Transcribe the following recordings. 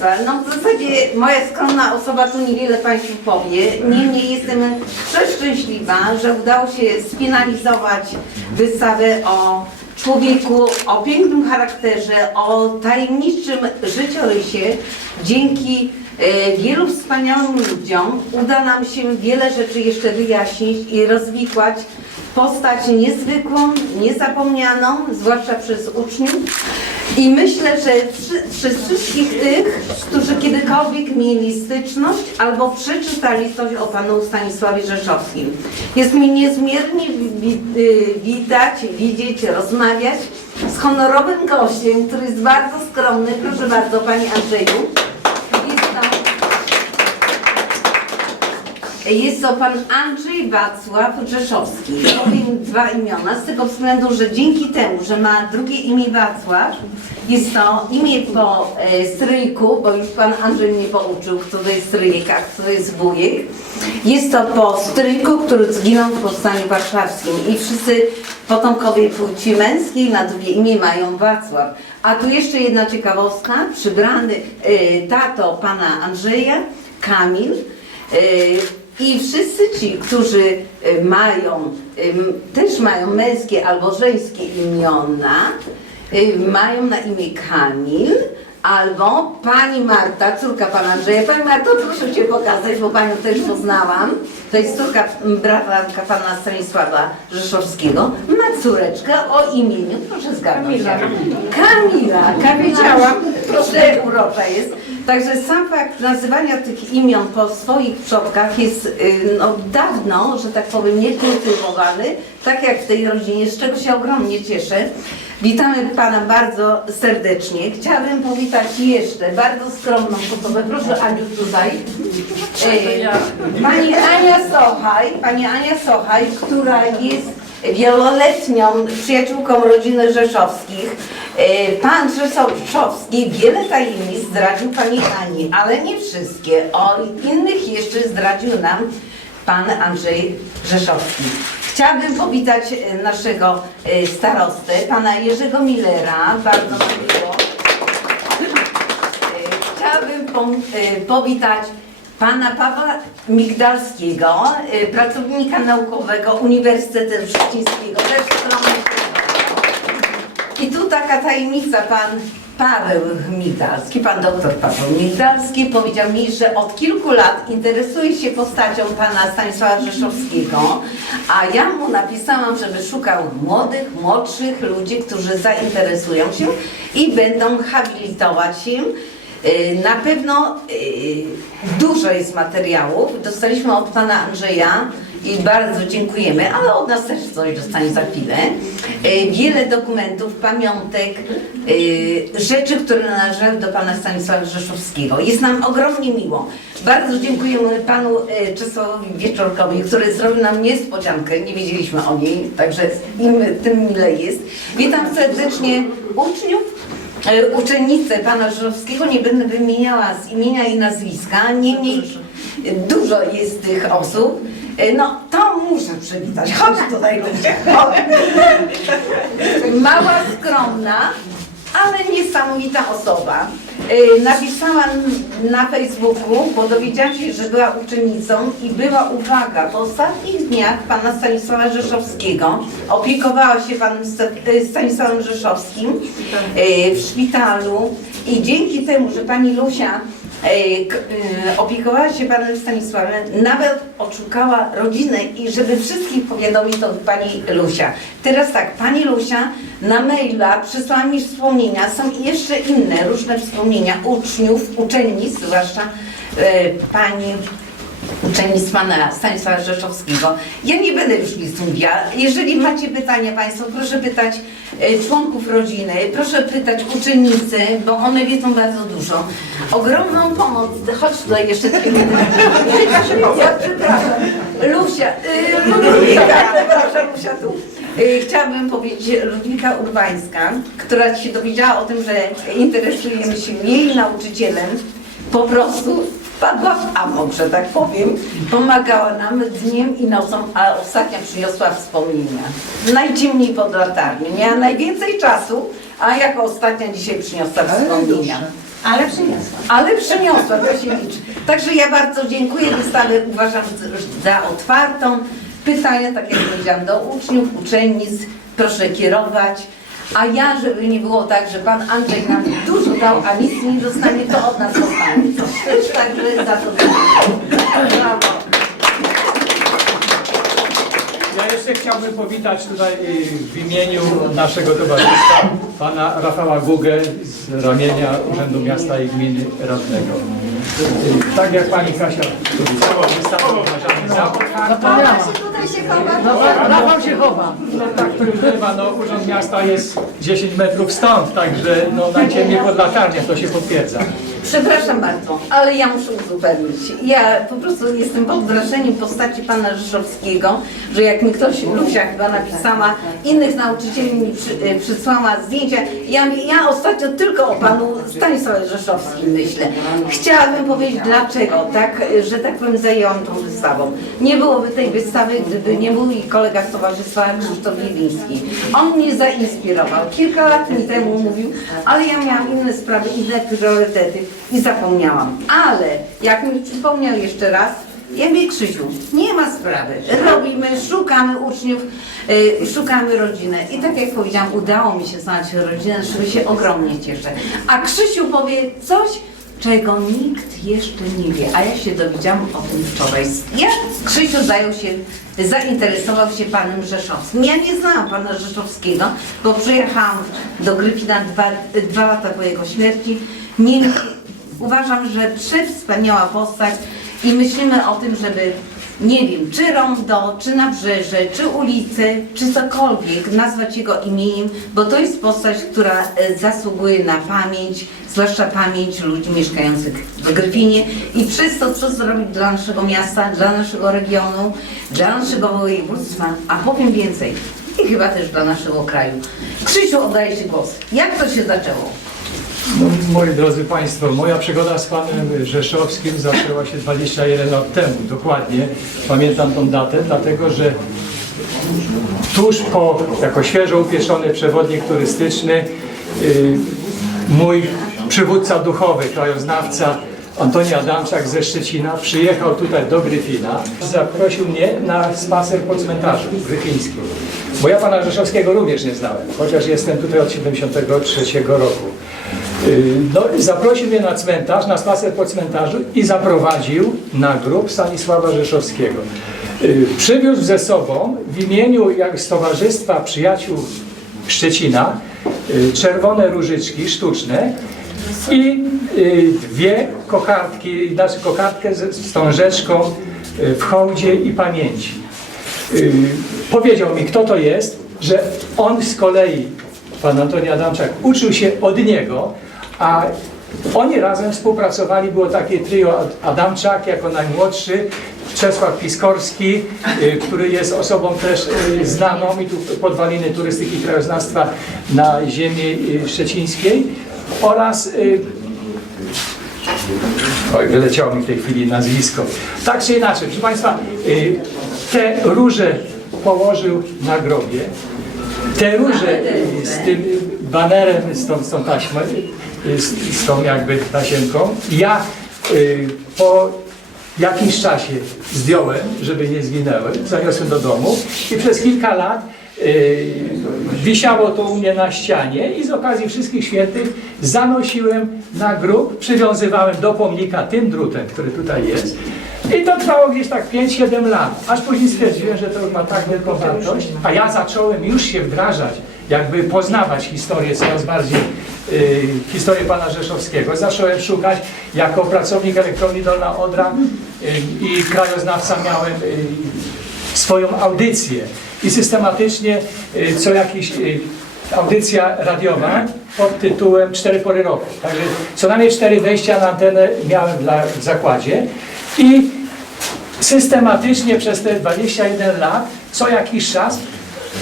Państwa, no w zasadzie moja skromna osoba tu niewiele Państwu powie. Niemniej jestem przeszczęśliwa, że udało się sfinalizować wystawę o człowieku, o pięknym charakterze, o tajemniczym życiorysie. Dzięki e, wielu wspaniałym ludziom uda nam się wiele rzeczy jeszcze wyjaśnić i rozwikłać postać niezwykłą, niezapomnianą, zwłaszcza przez uczniów. I myślę, że przy, przez wszystkich tych, którzy kiedykolwiek mieli styczność albo przeczytali coś o panu Stanisławie Rzeszowskim. Jest mi niezmiernie wi- y, witać, widzieć, rozmawiać z honorowym gościem, który jest bardzo skromny. Proszę bardzo, Pani Andrzeju. Jest to jest to pan Andrzej Wacław Rzeszowski. Powiem dwa imiona z tego względu, że dzięki temu, że ma drugie imię Wacław, jest to imię po e, stryjku, bo już pan Andrzej mnie pouczył, to jest stryjek, a to jest wujek. Jest to po stryjku, który zginął w Powstaniu Warszawskim i wszyscy potomkowie płci męskiej na drugie imię mają Wacław. A tu jeszcze jedna ciekawostka, przybrany e, tato pana Andrzeja, Kamil, E, I wszyscy ci, którzy e, mają, em, też mają męskie albo żeńskie imiona, e, mają na imię Kamil albo pani Marta, córka pana Andrzeja. Pani Marto, proszę Cię pokazać, bo Panią też poznałam. To jest córka bratanka pana Stanisława Rzeszowskiego. Ma córeczkę o imieniu, proszę zgadnąć. Kamila. Kamila, Kamila, proszę, urocza jest. Także sam fakt nazywania tych imion po swoich przodkach jest y, no, dawno, że tak powiem, niekultywowany, tak jak w tej rodzinie, z czego się ogromnie cieszę. Witamy Pana bardzo serdecznie. Chciałabym powitać jeszcze bardzo skromną osobę. Proszę Aniu tutaj. Y, Pani Ania Sochaj, Pani Ania Sochaj, która jest wieloletnią przyjaciółką rodziny Rzeszowskich. E, Pan Rzeszowski wiele tajemnic zdradził Pani Ani, ale nie wszystkie. O innych jeszcze zdradził nam Pan Andrzej Rzeszowski. Chciałabym powitać e, naszego e, starostę, Pana Jerzego Millera. Bardzo miło. Chciałabym powitać pana Pawła Migdalskiego, pracownika naukowego Uniwersytetu Szczecińskiego, też. I tu taka tajemnica, pan Paweł Migdalski, pan doktor Paweł Migdalski powiedział mi, że od kilku lat interesuje się postacią pana Stanisława Rzeszowskiego, a ja mu napisałam, żeby szukał młodych, młodszych ludzi, którzy zainteresują się i będą habilitować się. Y, Na pewno y, dużo jest materiałów. Dostaliśmy od pana Andrzeja i bardzo dziękujemy, ale od nas też coś dostanie za chwilę. Y, Wiele dokumentów, pamiątek, y, rzeczy, które należały do pana Stanisława Rzeszowskiego. Jest nam ogromnie miło. Bardzo dziękujemy panu y, Czesławowi Wieczorkowi, który zrobił nam niespodziankę. Nie wiedzieliśmy o niej, także im tym mile jest. Witam serdecznie uczniów E, uczennicę pana Żurowskiego, nie będę wymieniała z imienia i nazwiska, niemniej e, dużo jest tych osób. E, No, to muszę przywitać. Chodź tutaj, ludzie. Mała, skromna, ale niesamowita osoba. E, Napisałam na Facebooku, bo dowiedziałam się, że była uczennicą i była uwaga, w ostatnich dniach pana Stanisława Rzeszowskiego opiekowała się panem e, Stanisławem Rzeszowskim w szpitalu i dzięki temu, że pani Lusia opiekowała się panem Stanisławem, nawet oszukała rodzinę i żeby wszystkich powiadomić, to pani Lusia. Teraz tak, pani Lusia na maila przysłała mi wspomnienia, są jeszcze inne różne wspomnienia uczniów, uczennic, zwłaszcza e, pani uczennic pana Stanisława Rzeszowskiego. Ja nie będę już nic mówiła. Jeżeli macie pytania Państwo, proszę pytać e, członków rodziny, proszę pytać uczennicy, bo one wiedzą bardzo dużo. Ogromną pomoc, chodź tutaj jeszcze takie Ja przepraszam. Lusia, y, Ludwika, przepraszam, Lusia tu. Y, Chciałabym powiedzieć Ludwika Urbańska, która się dowiedziała o tym, że interesujemy się jej nauczycielem, po prostu wpadła w amok, że tak powiem. Pomagała nam dniem i nocą, a ostatnio przyniosła wspomnienia. Najciemniej pod latarnią. Miała najwięcej czasu, a jako ostatnia dzisiaj przyniosła wspomnienia. Ale przyniosłam. Ale przyniosła, to się liczy. Także ja bardzo dziękuję. Wystawę uważam za otwartą. Pytania, tak jak powiedziałam, do uczniów, uczennic, proszę kierować. A ja, żeby nie było tak, że pan Andrzej nam dużo dał, a nic nie dostanie, to od nas dostanie. Także za to. Brawo. Jeszcze chciałbym powitać tutaj y, w imieniu naszego towarzystwa pana Rafała Gugę z ramienia Urzędu Miasta i Gminy Radnego. Tak jak pani Kasia powiedziała, wystawę uważamy za otwartą. Tutaj się chowa. No, Rafał się chowa. Tak bywa, no Urząd Miasta jest 10 metrów stąd, także no najciemniej pod latarnią, to się potwierdza. Przepraszam bardzo, ale ja muszę uzupełnić. Ja po prostu jestem pod wrażeniem postaci pana Rzeszowskiego, że jak mi ktoś, Lucia chyba napisała, innych nauczycieli mi przy, y, przysłała zdjęcia. Ja, ja ostatnio tylko o panu Stanisławie Rzeszowskim myślę. Chciałabym powiedzieć dlaczego, tak, że tak powiem zajęłam tą wystawą. Nie byłoby tej wystawy, gdyby nie był kolega z towarzystwa Krzysztof Jeliński. On mnie zainspirował. Kilka lat mi temu mówił, ale ja miałam inne sprawy, inne priorytety i zapomniałam. Ale jak mi przypomniał jeszcze raz, ja mówię, Krzysiu, nie ma sprawy. Robimy, szukamy uczniów, y, szukamy rodziny. I tak jak powiedziałam, udało mi się znaleźć rodzinę, z się ogromnie cieszę. A Krzysiu powie coś, czego nikt jeszcze nie wie, a ja się dowiedziałam o tym wczoraj. Ja, Krzysiu zajął się, zainteresował się panem Rzeszowskim. Ja nie znałam pana Rzeszowskiego, bo przyjechałam do Gryfina dwa, dwa lata po jego śmierci. Niemniej uważam, że przewspaniała postać i myślimy o tym, żeby nie wiem, czy rondo, czy nabrzeże, czy ulicę, czy cokolwiek nazwać jego imieniem, bo to jest postać, która e, zasługuje na pamięć, zwłaszcza pamięć ludzi mieszkających w Gryfinie i przez to, co zrobił dla naszego miasta, dla naszego regionu, dla naszego województwa, a powiem więcej, i chyba też dla naszego kraju. Krzysiu, oddaję Ci głos. Jak to się zaczęło? No, moi drodzy Państwo, moja przygoda z panem Rzeszowskim zaczęła się 21 lat temu, dokładnie. Pamiętam tą datę, dlatego że tuż po, jako świeżo upieczony przewodnik turystyczny, y, mój przywódca duchowy, krajoznawca Antoni Adamczak ze Szczecina przyjechał tutaj do Gryfina. Zaprosił mnie na spacer po cmentarzu gryfińskim. Bo ja pana Rzeszowskiego również nie znałem, chociaż jestem tutaj od 73 roku. Y, No, i zaprosił mnie na cmentarz, na spacer po cmentarzu i zaprowadził na grób Stanisława Rzeszowskiego. Y, Przywiózł ze sobą w imieniu jak z Towarzystwa Przyjaciół Szczecina y, czerwone różyczki sztuczne i dwie kokardki, znaczy kokardkę z, tą rzeczką w hołdzie i pamięci. Powiedział mi, kto to jest, że on z kolei, pan Antoni Adamczak, uczył się od niego, a oni razem współpracowali, było takie trio Ad- Adamczak jako najmłodszy, Czesław Piskorski, y, który jest osobą też y, znaną i tu podwaliny turystyki i krajoznawstwa na ziemi y, szczecińskiej oraz Oj, wyleciało mi w tej chwili nazwisko. Tak czy inaczej, proszę Państwa, te róże położył na grobie. Te y, z tym banerem, z tą, z tą taśmą, z, z tą jakby tasiemką, ja y, po jakimś czasie zdjąłem, żeby nie zginęły, zaniosłem do domu i przez kilka lat y, wisiało to u mnie na ścianie i z okazji wszystkich świętych zanosiłem na grób, przywiązywałem do pomnika tym drutem, który tutaj jest. I to trwało gdzieś tak 5-7 lat, aż później stwierdziłem, że to ma tak wielką wartość, a ja zacząłem już się wdrażać, jakby poznawać historię coraz bardziej, y, historię pana Rzeszowskiego. Zacząłem szukać, jako pracownik elektrowni Dolna Odra y, i krajoznawca miałem y, swoją audycję i systematycznie y, co jakiś y, audycja radiowa pod tytułem Cztery pory roku. Także co najmniej cztery wejścia na antenę miałem dla, w zakładzie i systematycznie przez te 21 lat co jakiś czas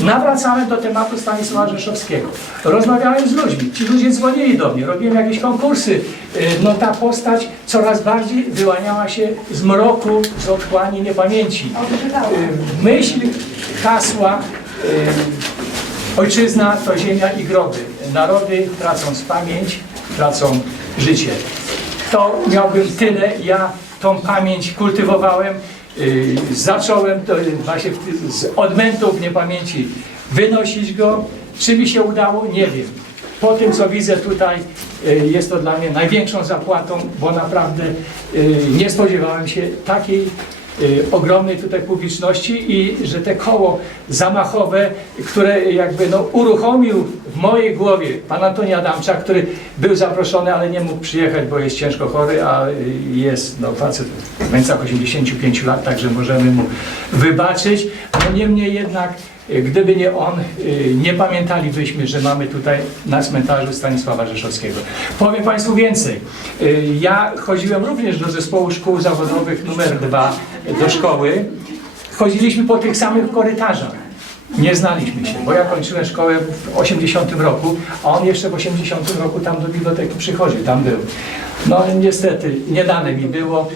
nawracałem do tematu Stanisława Rzeszowskiego. Rozmawiałem z ludźmi, ci ludzie dzwonili do mnie, robiłem jakieś konkursy. Y, No ta postać coraz bardziej wyłaniała się z mroku, z otchłani niepamięci. Y, Myśl, hasła, y, ojczyzna to ziemia i groby. narody tracąc pamięć, tracą życie. To miałbym tyle. Ja tą pamięć kultywowałem. Yy, zacząłem to właśnie z odmętów niepamięci wynosić go. Czy mi się udało? Nie wiem. Po tym, co widzę tutaj, y, jest to dla mnie największą zapłatą, bo naprawdę y, nie spodziewałem się takiej y, ogromnej tutaj publiczności i że te koło zamachowe, które jakby no, uruchomił w mojej głowie pan Antoni Adamczak, który był zaproszony, ale nie mógł przyjechać, bo jest ciężko chory, a y, jest no, facet w granicach 85 lat, także możemy mu wybaczyć. No niemniej jednak y, Gdyby nie on, y, nie pamiętalibyśmy, że mamy tutaj na cmentarzu Stanisława Rzeszowskiego. Powiem Państwu więcej. Y, Ja chodziłem również do zespołu szkół zawodowych numer 2 do szkoły. Chodziliśmy po tych samych korytarzach. Nie znaliśmy się, bo ja kończyłem szkołę w 80 roku, a on jeszcze w 80 roku tam do biblioteki przychodził, tam był. No niestety, nie dane mi było.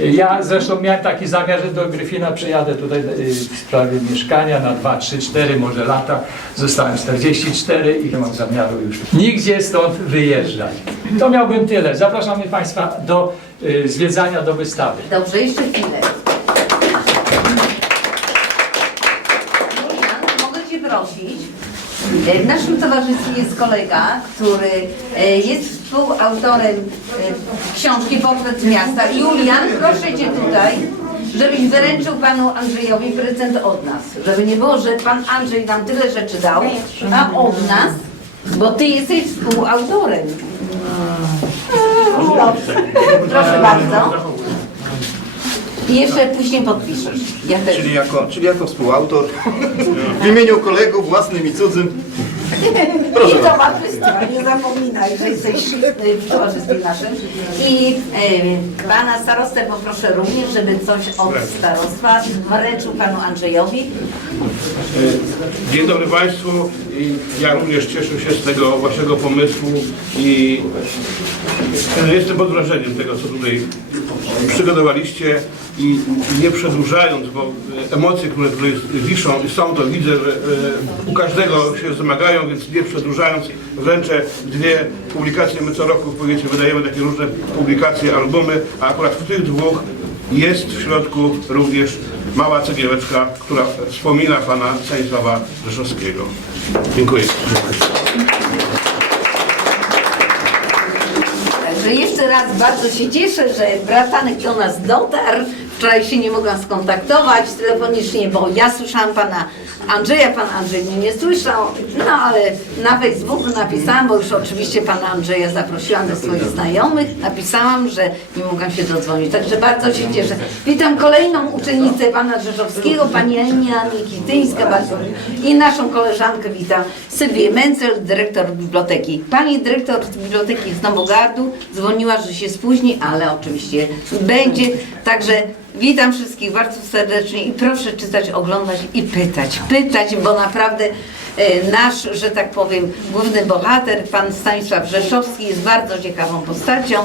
Ja zresztą miałem taki zamiar, że do Gryfina przyjadę tutaj y, w sprawie mieszkania na 2, 3, 4 może lata. Zostałem 44 i nie mam zamiaru już nigdzie stąd wyjeżdżać. To miałbym tyle. Zapraszamy Państwa do y, zwiedzania, do wystawy. Dobrze, jeszcze chwilę. Julian, mogę Cię prosić. E, W naszym towarzystwie jest kolega, który e, jest współautorem e, książki Portret miasta. Julian, proszę Cię tutaj, żebyś wyręczył Panu Andrzejowi prezent od nas. Żeby nie było, że Pan Andrzej nam tyle rzeczy dał, a od nas, bo Ty jesteś współautorem. Proszę bardzo. I jeszcze później podpiszesz. Ja też. Czyli jako, czyli jako współautor w imieniu kolegów własnym i cudzym. Proszę I bardzo. towarzystwa, nie zapominaj, że jesteś y, w towarzystwie naszym. I y, pana starostę poproszę również, żeby coś od starostwa wręczył panu Andrzejowi. Dzień dobry Państwu. Ja również cieszę się z tego Waszego pomysłu i e, jestem pod wrażeniem tego, co tutaj przygotowaliście i nie przedłużając, bo emocje, które tutaj wiszą i są, to widzę, że e, u każdego się wzmagają, więc nie przedłużając, wręczę dwie publikacje. My co roku powiecie wydajemy takie różne publikacje, albumy, a akurat w tych dwóch jest w środku również mała cegiełeczka, która wspomina pana Stanisława Rzeszowskiego. Dziękuję. Także jeszcze raz bardzo się cieszę, że bratanek do nas dotarł. Wczoraj się nie mogłam skontaktować telefonicznie, bo ja słyszałam pana Andrzeja, pan Andrzej mnie nie słyszał, no ale na Facebooku napisałam, bo już oczywiście pana Andrzeja zaprosiłam do swoich znajomych, napisałam, że nie mogłam się dodzwonić, także bardzo się cieszę. Witam kolejną uczennicę pana Rzeszowskiego, pani Ania Nikityńska, bardzo i naszą koleżankę witam, Sylwię Mencel, dyrektor biblioteki. Pani dyrektor biblioteki z Nowogardu dzwoniła, że się spóźni, ale oczywiście będzie, także Witam wszystkich bardzo serdecznie i proszę czytać, oglądać i pytać. Pytać, bo naprawdę e, nasz, że tak powiem, główny bohater, pan Stanisław Rzeszowski jest bardzo ciekawą postacią,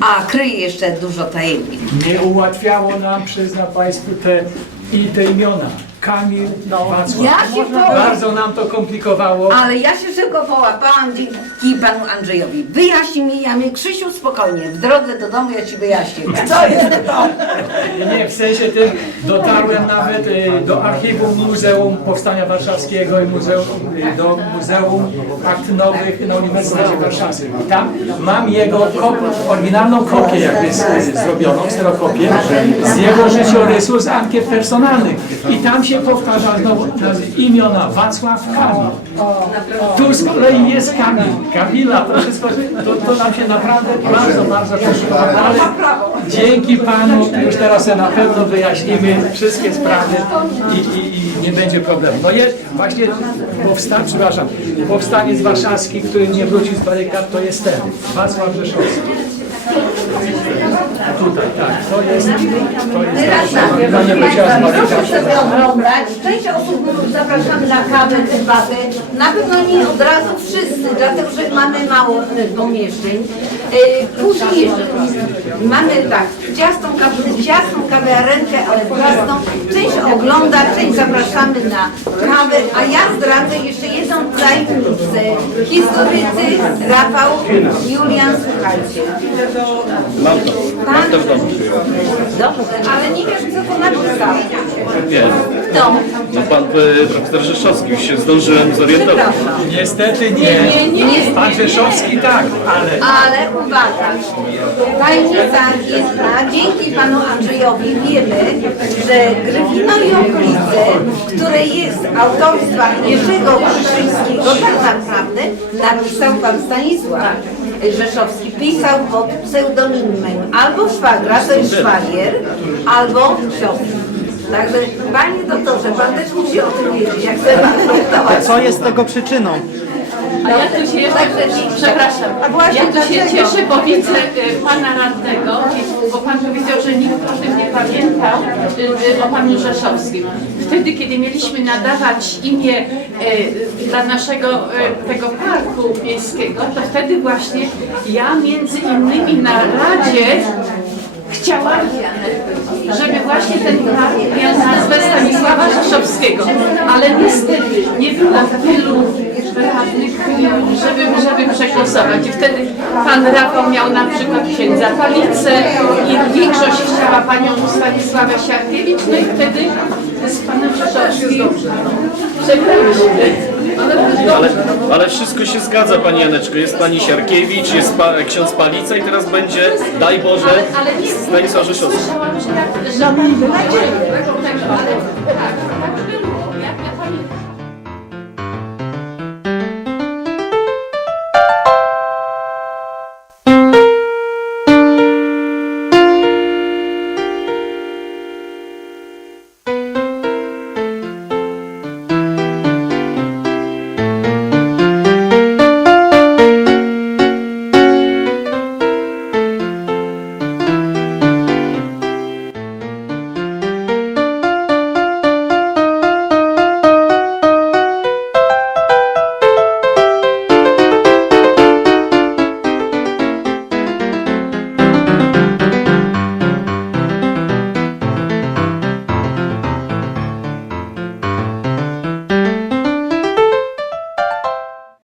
a kryje jeszcze dużo tajemnic. Nie ułatwiało nam, przyzna Państwu, te, i te imiona. Kamil, Wacław. Ja się powiem. Bardzo nam to komplikowało. Ale ja się szybko połapałam dzięki panu Andrzejowi. Wyjaśnij mi, ja mnie Krzysiu spokojnie, w drodze do domu ja ci wyjaśnię. Co jest to? Nie, w sensie tym dotarłem nawet y, do archiwum Muzeum Powstania Warszawskiego i muzeum, y, do Muzeum Akt Nowych na Uniwersytecie Warszawskim. I tam mam jego kop, oryginalną kopię, jak jest y, zrobioną, kserokopię, z jego życiorysu, z ankiet personalnych. I tam się powtarza znowu imiona Wacław Kamil. Tu z kolei jest Kamil. Kamila, to, to nam się naprawdę bardzo, bardzo przyszło. Ale dzięki Panu już teraz na pewno wyjaśnimy wszystkie sprawy i, i, i nie będzie problemu. No jest właśnie powsta, przepraszam, powstaniec warszawski, który nie wrócił z barykad, to jest ten, Wacław Rzeszowski. Tutaj, tak, to jest, to jest Teraz ta tak, która nie wróciła z proszę barykad. sobie oglądać. Część osób zapraszamy na kawę, herbatę. Na pewno nie od razu wszyscy, dlatego że mamy mało e, pomieszczeń. E, Później mamy tak, ciasną, kaw- ciasną kawiarenkę, ale ciasną. Część ogląda, część zapraszamy na kawę, a ja zdradzę jeszcze jedną tajemnicę. Historycy Rafał, Julian, słuchajcie. Mam to. Mam to w domu. Dobrze, ale nie wiem, co to napisał. Wiem. To, No pan e, profesor Rzeszowski, już się zdążyłem zorientować. przepraszam. Niestety nie. Pan Rzeszowski tak, ale Ale uwaga, jest ta, dzięki panu Andrzejowi wiemy, że Gryfino i okolice, które jest autorstwa Jerzego Krzyżyńskiego, tak naprawdę napisał pan Stanisław Rzeszowski. Pisał pod pseudonimem albo szwagra, to jest szwagier, albo siostra. Także panie doktorze, pan też musi o tym wiedzieć, jak chce pan. Co jest tego przyczyną? A ja tu się jeszcze, przepraszam, ja tu się cieszę, bo widzę y, pana radnego, bo pan powiedział, że nikt o tym nie pamiętał, y, y, o panu Rzeszowskim. Wtedy, kiedy mieliśmy nadawać imię y, dla naszego y, tego parku miejskiego, to wtedy właśnie ja między innymi na Radzie chciałam, żeby właśnie ten park miał nazwę Stanisława Rzeszowskiego, ale niestety nie było tylu radnych, żeby, żeby przegłosować. I wtedy pan Rafał miał na przykład księdza Palicę i większość chciała panią Stanisławę Siarkiewicz, no i wtedy z panem Rzeszowskim przegraliśmy. Ale, ale wszystko się zgadza Pani Janeczko. Jest Pani Siarkiewicz, jest pa, ksiądz Palica i teraz będzie, daj Boże, Ale, ale nie Stanisław Rzeszowski. Słyszałam, że jak ale tak, tak.